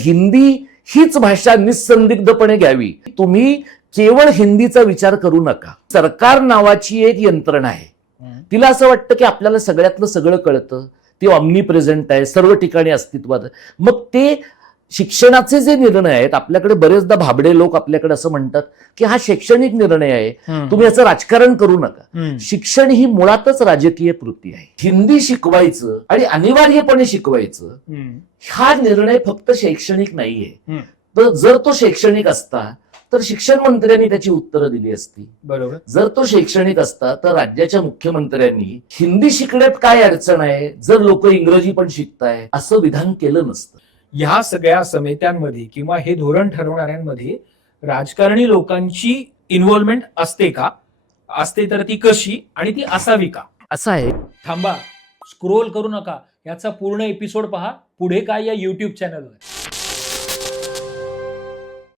हिंदी हीच भाषा निसंदिग्धपणे घ्यावी. तुम्ही केवळ हिंदीचा विचार करू नका. सरकार नावाची एक यंत्रणा आहे. तिला असं वाटतं की आपल्याला सगळ्यातलं सगळं कळतं, ती ऑमनी प्रेझेंट आहे, सर्व ठिकाणी अस्तित्वात. मग ते शिक्षणाचे जे निर्णय आहेत, आपल्याकडे बरेचदा भाबडे लोक आपल्याकडे असं म्हणतात की हा शैक्षणिक निर्णय आहे, तुम्ही याचं राजकारण करू नका. शिक्षण ही मुळातच राजकीय कृती आहे. हिंदी शिकवायचं आणि अनिवार्यपणे शिकवायचं हा निर्णय फक्त शैक्षणिक नाहीये. तर जर तो शैक्षणिक असता तर शिक्षण मंत्र्यांनी त्याची उत्तरं दिली असती. बरोबर. जर तो शैक्षणिक असता तर राज्याच्या मुख्यमंत्र्यांनी हिंदी शिकण्यात काय अडचण आहे, जर लोक इंग्रजी पण शिकताय, असं विधान केलं नसतं. ह्या सगळ्या समित्यांमध्ये किंवा हे धोरण ठरवणाऱ्यांमध्ये राजकारणी लोकांची इन्व्हॉल्वमेंट असते का? असते तर ती कशी आणि ती असावी का? असं आहे. थांबा, स्क्रोल करू नका. याचा पूर्ण एपिसोड पहा पुढे काय या YouTube चॅनलवर.